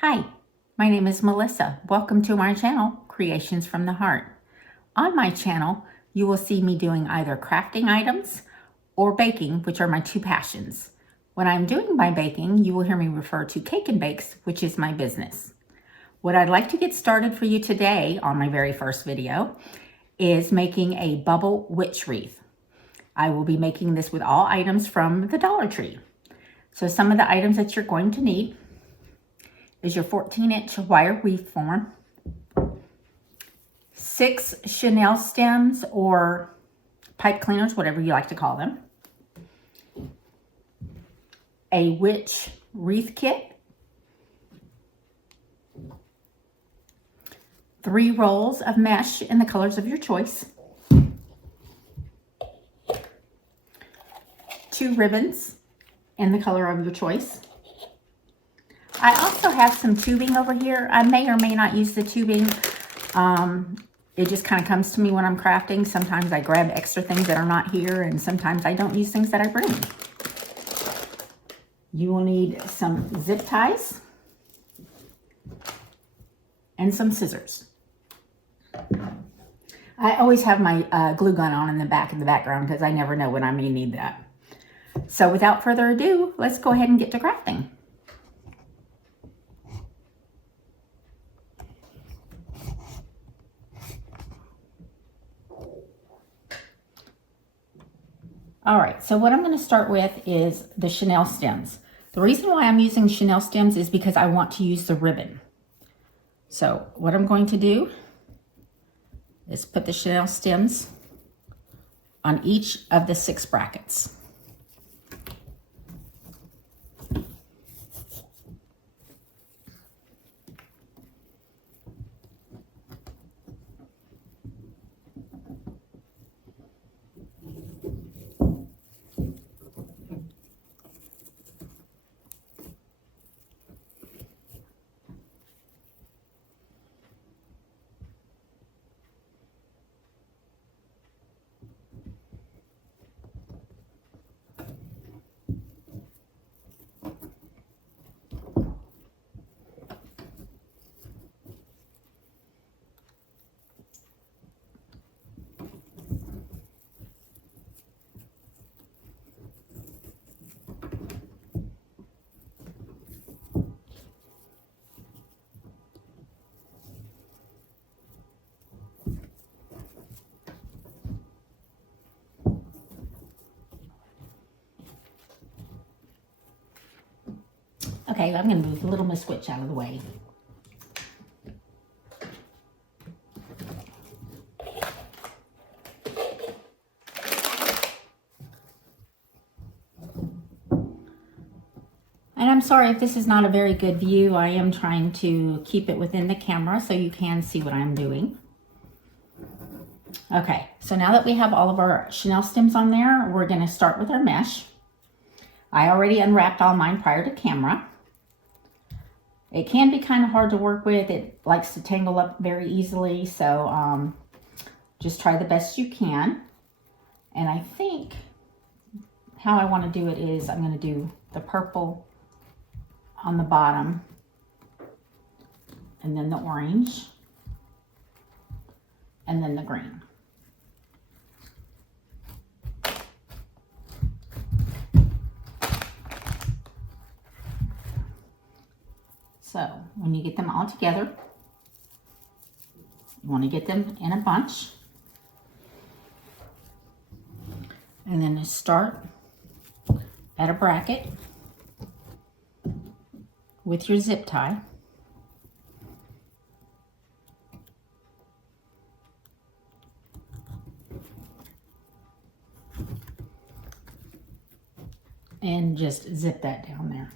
Hi, my name is Melissa. Welcome to my channel, Creations from the Heart. On my channel, you will see me doing either crafting items or baking, which are my two passions. When I'm doing my baking, you will hear me refer to Cake and Bakes, which is my business. What I'd like to get started for you today on my very first video is making a bubble witch wreath. I will be making this with all items from the Dollar Tree. So some of the items that you're going to need is your 14-inch wire wreath form, 6 chenille stems or pipe cleaners, whatever you like to call them, a witch wreath kit, 3 rolls of mesh in the colors of your choice, 2 ribbons in the color of your choice. I also have some tubing over here. I may or may not use the tubing. It just kind of comes to me when I'm crafting. Sometimes I grab extra things that are not here, and sometimes I don't use things that I bring. You will need some zip ties and some scissors. I always have my glue gun on in the background because I never know when I may need that. So without further ado, let's go ahead and get to crafting. All right, so what I'm going to start with is the chenille stems. The reason why I'm using chenille stems is because I want to use the ribbon. So what I'm going to do is put the chenille stems on each of the 6 brackets. Okay, I'm going to move the little Miss Witch out of the way. And I'm sorry if this is not a very good view. I am trying to keep it within the camera so you can see what I'm doing. Okay, so now that we have all of our chenille stems on there, we're going to start with our mesh. I already unwrapped all mine prior to camera. It can be kind of hard to work with. It likes to tangle up very easily, so just try the best you can. And I think how I want to do it is I'm going to do the purple on the bottom, and then the orange, and then the green. So when you get them all together, you want to get them in a bunch. And then start at a bracket with your zip tie. And just zip that down there.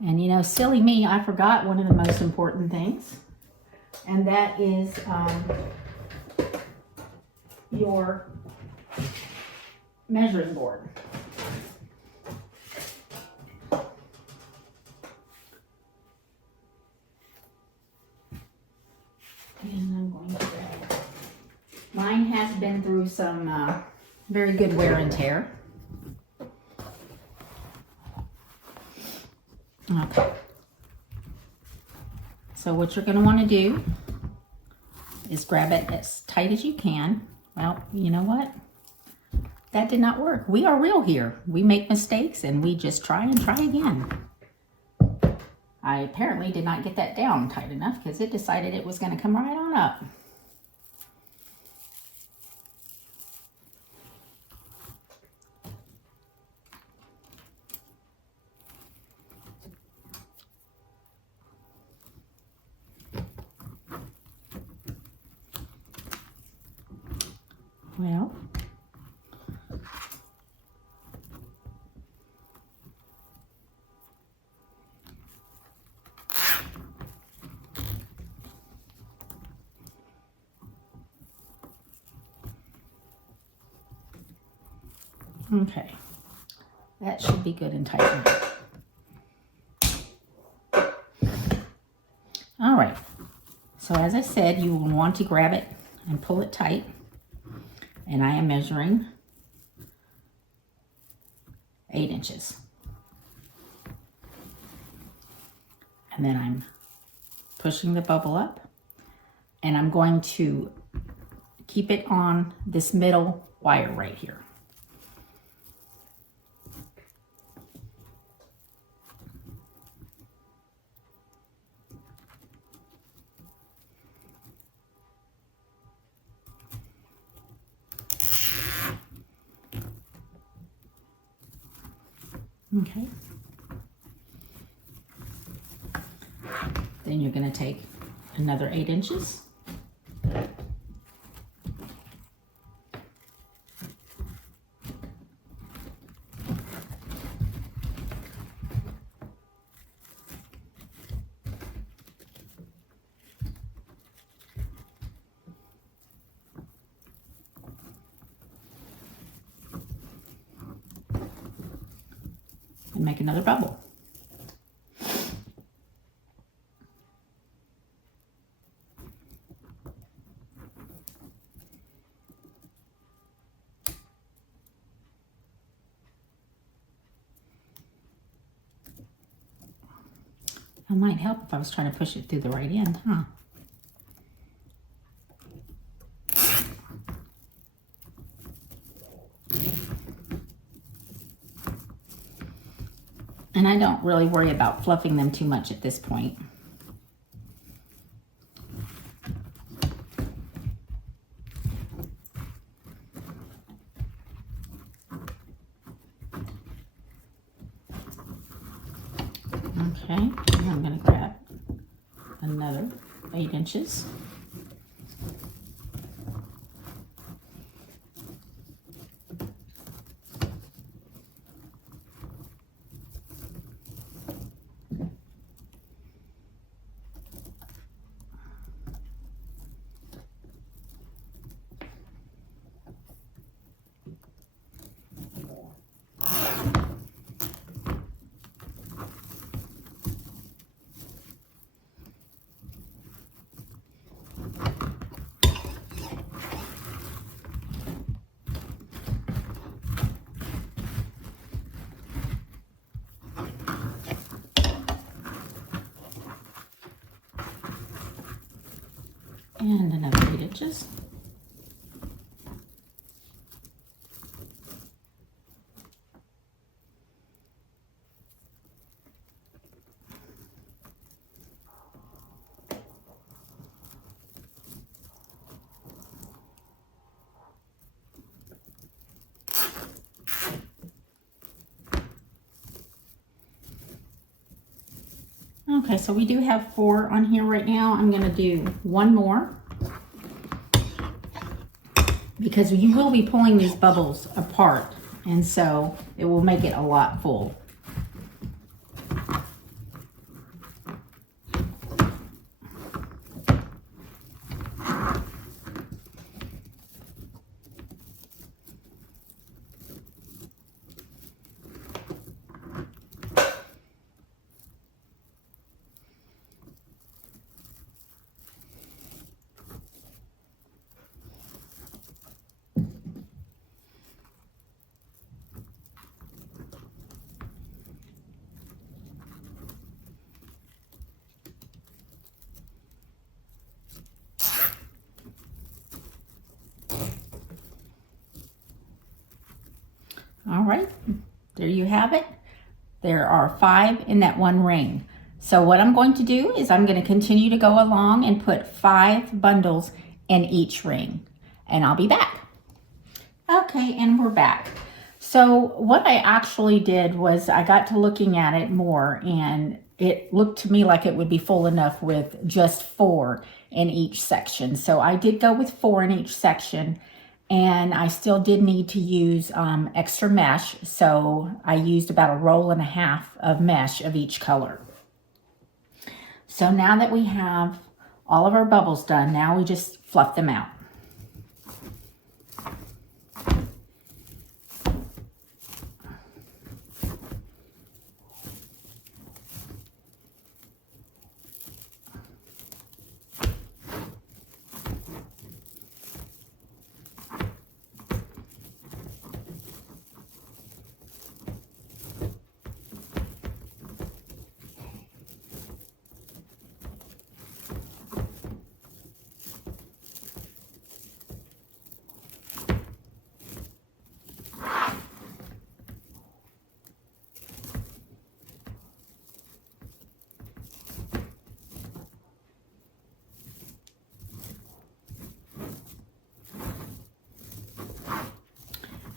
And you know, silly me, I forgot one of the most important things, and that is your measuring board. And I'm going to grab, mine has been through some very good wear and tear. Okay. So what you're going to want to do is grab it as tight as you can. Well, you know what? That did not work. We are real here. We make mistakes and we just try and try again. I apparently did not get that down tight enough because it decided it was going to come right on up. Well, okay, that should be good and tight now. All right, so as I said, you will want to grab it and pull it tight. And I am measuring 8 inches. And then I'm pushing the bubble up, and I'm going to keep it on this middle wire right here. Okay. Then you're going to take another 8 inches. And make another bubble. It might help if I was trying to push it through the right end, huh? And I don't really worry about fluffing them too much at this point. Okay, and I'm going to grab another 8 inches. And another 8 inches. Okay, so we do have 4 on here right now. I'm going to do 1 more because you will be pulling these bubbles apart, and so it will make it a lot full. All right, there you have it. There are 5 in that one ring. So what I'm going to do is I'm going to continue to go along and put 5 bundles in each ring, and I'll be back. Okay, and we're back. So what I actually did was I got to looking at it more, and it looked to me like it would be full enough with just 4 in each section. So I did go with 4 in each section, and I still did need to use extra mesh. So I used about 1.5 rolls of mesh of each color. So now that we have all of our bubbles done, now we just fluff them out.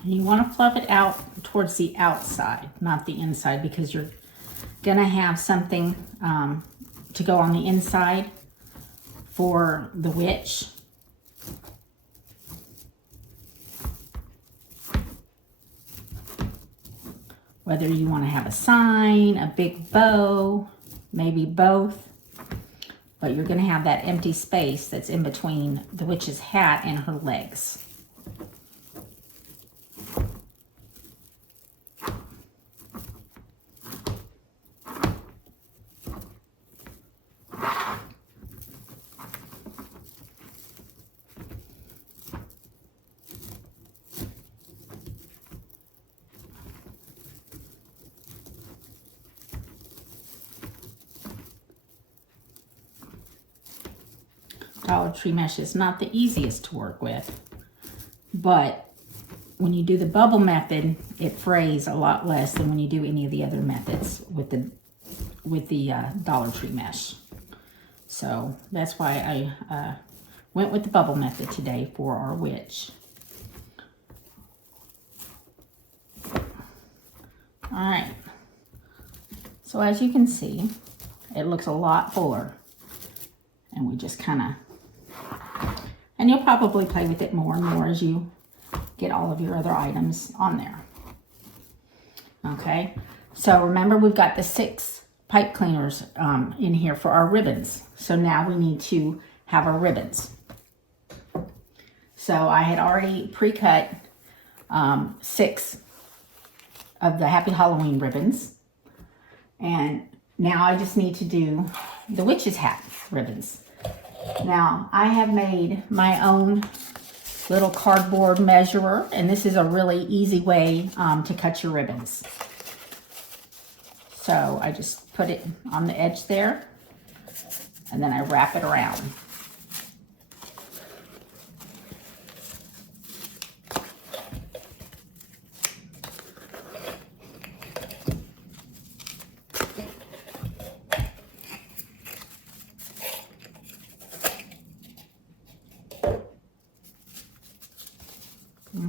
And you want to fluff it out towards the outside, not the inside, because you're going to have something to go on the inside for the witch. Whether you want to have a sign, a big bow, maybe both. But you're going to have that empty space that's in between the witch's hat and her legs. Dollar Tree mesh is not the easiest to work with, but when you do the bubble method, it frays a lot less than when you do any of the other methods with the Dollar Tree mesh. So that's why I went with the bubble method today for our witch. All right, so as you can see, it looks a lot fuller, and we just kind of, and you'll probably play with it more and more as you get all of your other items on there. Okay, so remember we've got the 6 pipe cleaners in here for our ribbons. So now we need to have our ribbons. So I had already pre-cut 6 of the Happy Halloween ribbons. And now I just need to do the witch's hat ribbons. Now, I have made my own little cardboard measurer, and this is a really easy way to cut your ribbons. So I just put it on the edge there, and then I wrap it around.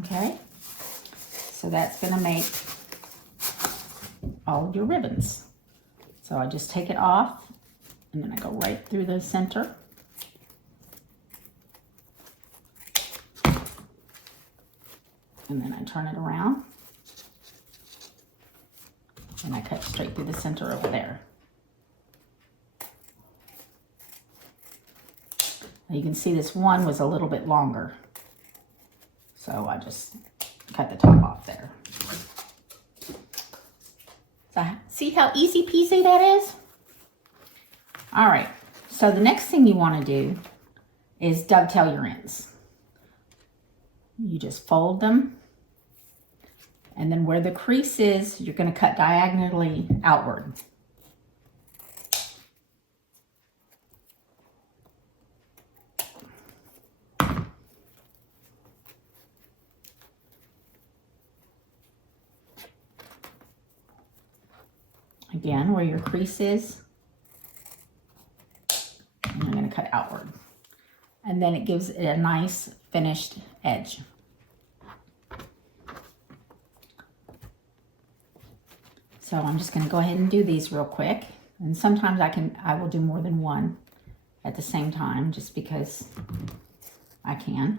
Okay, so that's going to make all of your ribbons. So I just take it off, and then I go right through the center. And then I turn it around, and I cut straight through the center over there. Now you can see this one was a little bit longer. So I just cut the top off there. So see how easy peasy that is? All right, so the next thing you want to do is dovetail your ends. You just fold them, and then where the crease is, you're going to cut diagonally outward. Again, where your crease is, and you're going to cut outward. And then it gives it a nice finished edge. So I'm just going to go ahead and do these real quick. And sometimes I will do more than one at the same time, just because I can.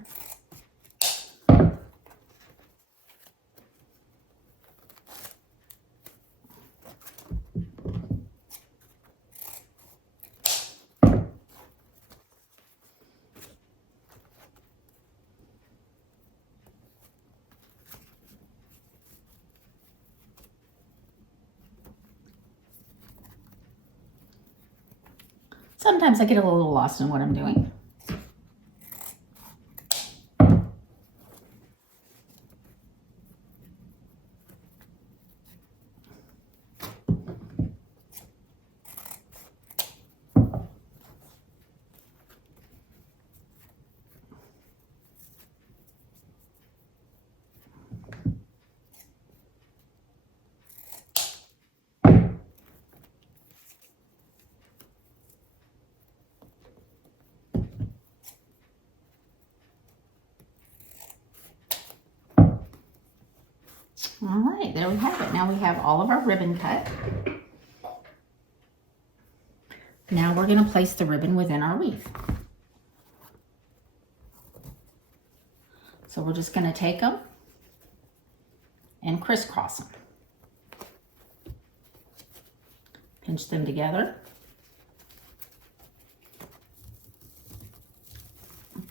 Sometimes I get a little lost in what I'm doing. All right, there we have it. Now we have all of our ribbon cut. Now we're going to place the ribbon within our wreath. So we're just going to take them and crisscross them. Pinch them together.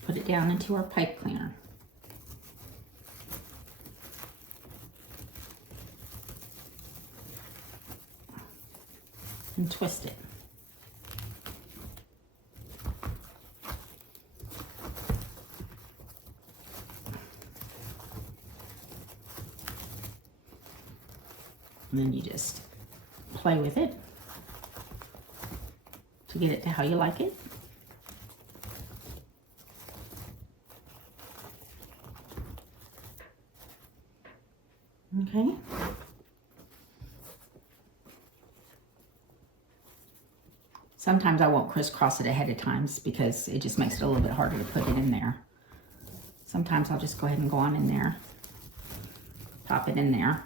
Put it down into our pipe cleaner. And twist it. And then you just play with it to get it to how you like it. Okay. Sometimes I won't crisscross it ahead of time because it just makes it a little bit harder to put it in there. Sometimes I'll just go ahead and go on in there, pop it in there.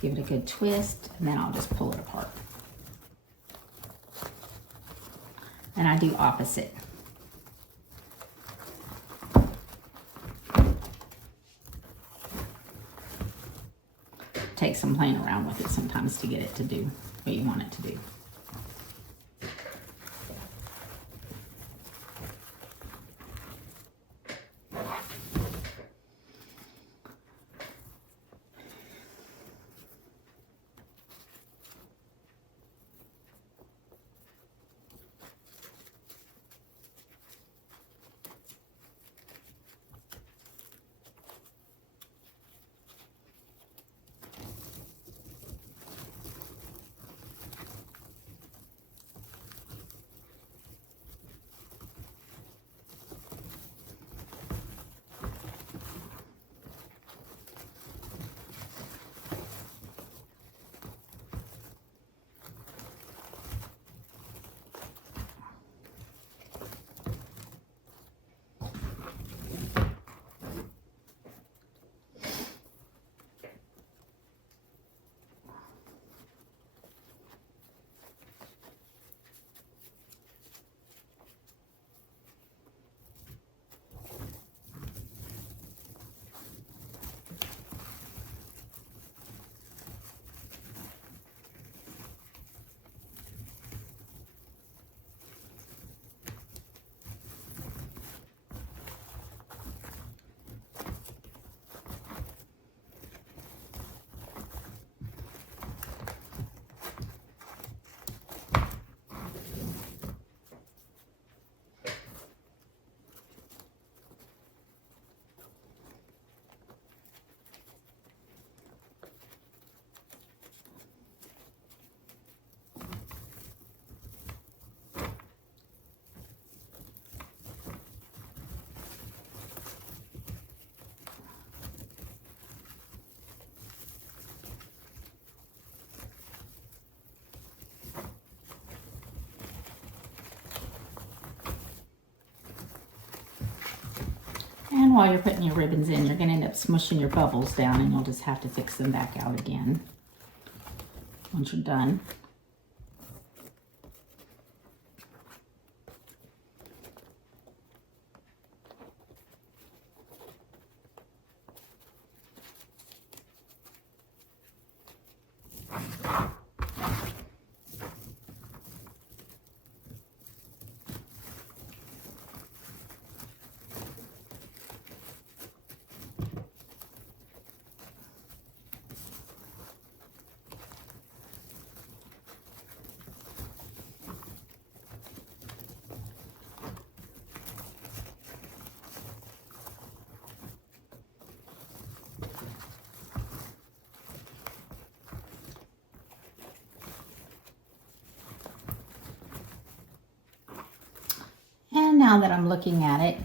Give it a good twist, and then I'll just pull it apart. And I do opposite. Takes some playing around with it sometimes to get it to do what you want it to do. And while you're putting your ribbons in, you're going to end up smushing your bubbles down, and you'll just have to fix them back out again once you're done. And now that I'm looking at it,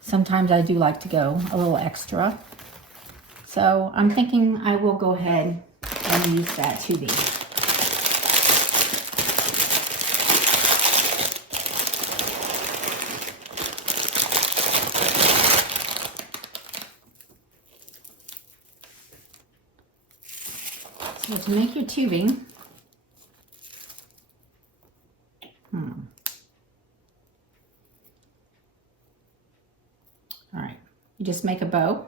sometimes I do like to go a little extra. So I'm thinking I will go ahead and use that tubing. So to make your tubing, all right, you just make a bow.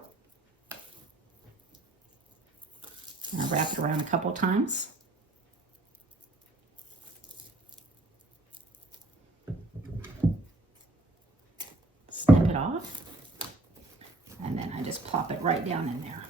And I wrap it around a couple times. Snip it off. And then I just plop it right down in there.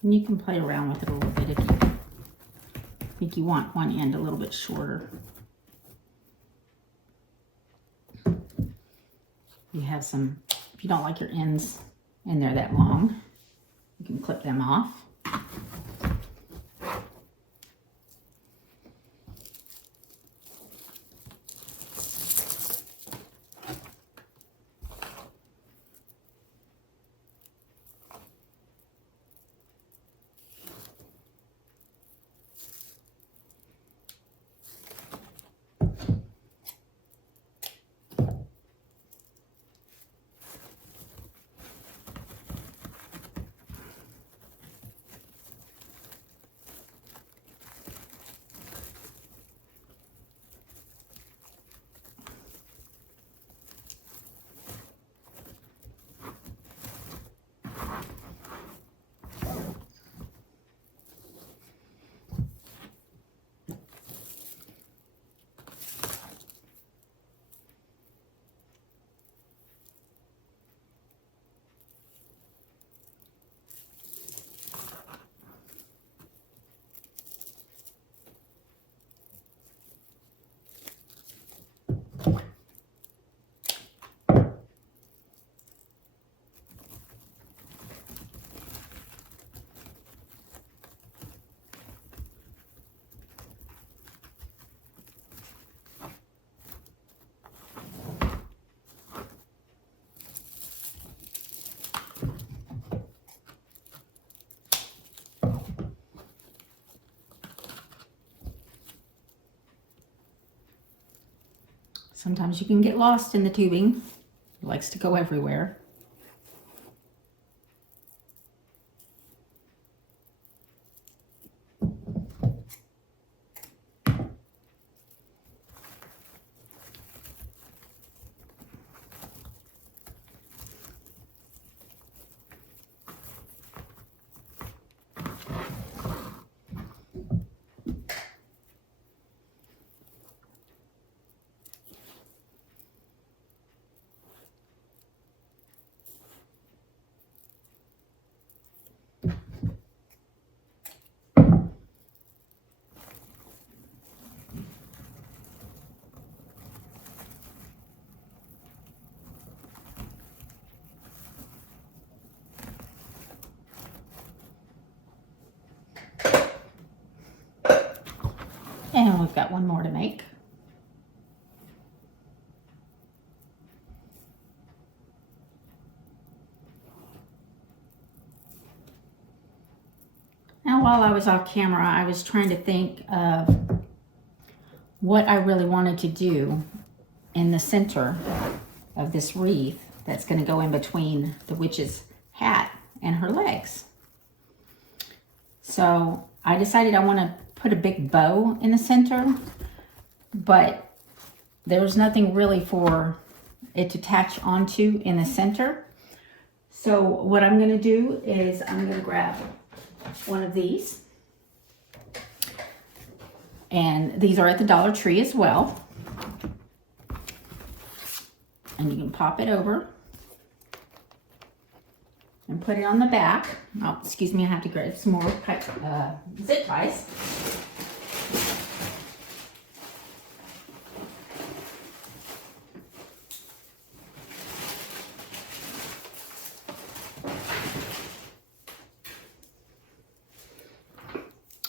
And you can play around with it a little bit if you think you want one end a little bit shorter. You have some, if you don't like your ends in there that long, you can clip them off. Sometimes you can get lost in the tubing. It likes to go everywhere. And we've got one more to make. Now, while I was off camera, I was trying to think of what I really wanted to do in the center of this wreath that's going to go in between the witch's hat and her legs. So I decided I want to put a big bow in the center, but there's nothing really for it to attach onto in the center. So what I'm going to do is I'm going to grab one of these, and these are at the Dollar Tree as well, and you can pop it over and put it on the back. Oh, excuse me, I have to grab some more zip ties.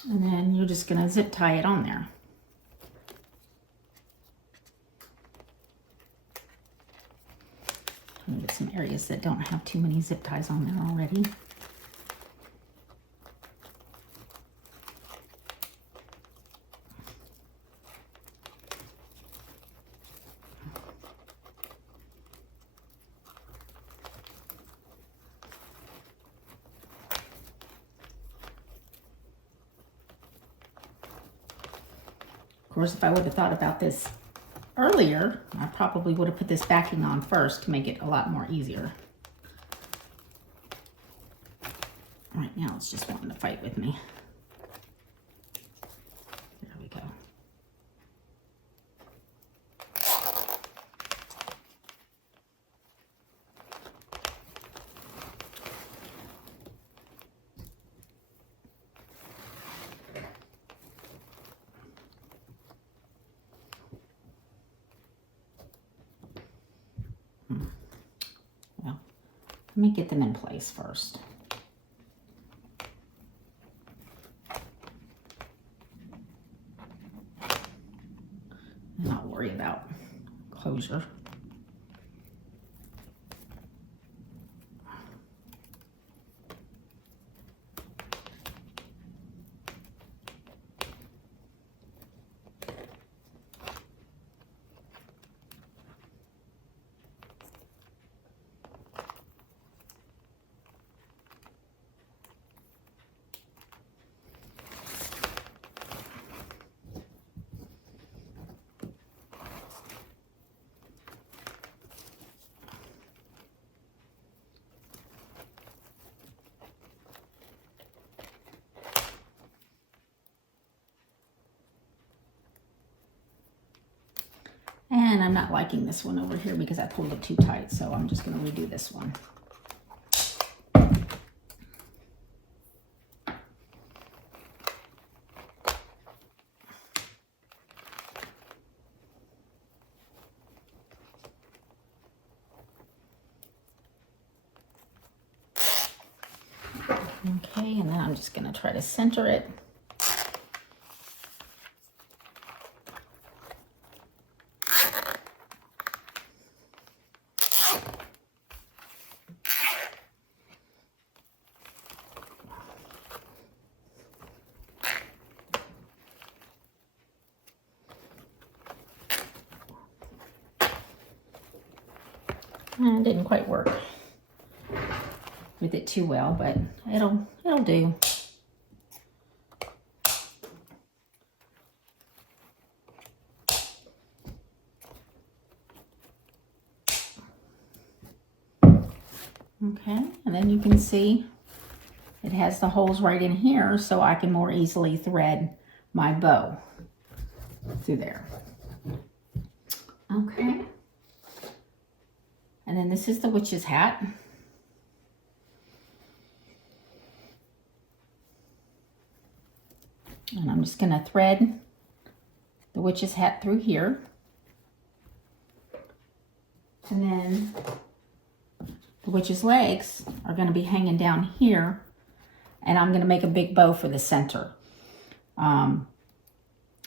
And then you're just going to zip tie it on there. I'm going to get some areas that don't have too many zip ties on there already. Of course, if I would have thought about this earlier, I probably would have put this backing on first to make it a lot more easier. All right, now it's just wanting to fight with me. There we go. Well, let me get them in place first. Not worry about closure. And I'm not liking this one over here because I pulled it too tight, so I'm just going to redo this one. Okay, and then I'm just going to try to center it. And it didn't quite work with it too well, but it'll do. Okay, and then you can see it has the holes right in here, so I can more easily thread my bow through there. Okay. And then this is the witch's hat. And I'm just going to thread the witch's hat through here. And then the witch's legs are going to be hanging down here. And I'm going to make a big bow for the center.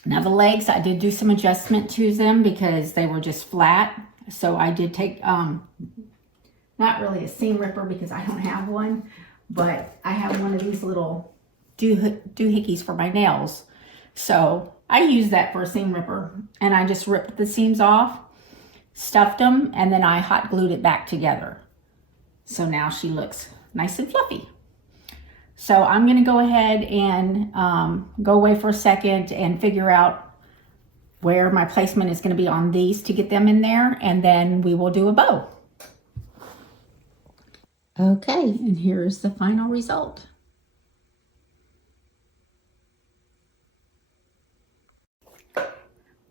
Now the legs, I did do some adjustment to them because they were just flat. So I did take, not really a seam ripper because I don't have one, but I have one of these little doohickeys for my nails. So I use that for a seam ripper, and I just ripped the seams off, stuffed them, and then I hot glued it back together. So now she looks nice and fluffy. So I'm gonna go ahead and go away for a second and figure out where my placement is gonna be on these to get them in there, and then we will do a bow. Okay, and here's the final result.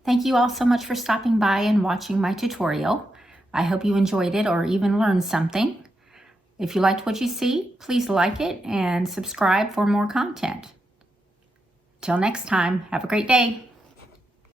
Thank you all so much for stopping by and watching my tutorial. I hope you enjoyed it or even learned something. If you liked what you see, please like it and subscribe for more content. Till next time, have a great day.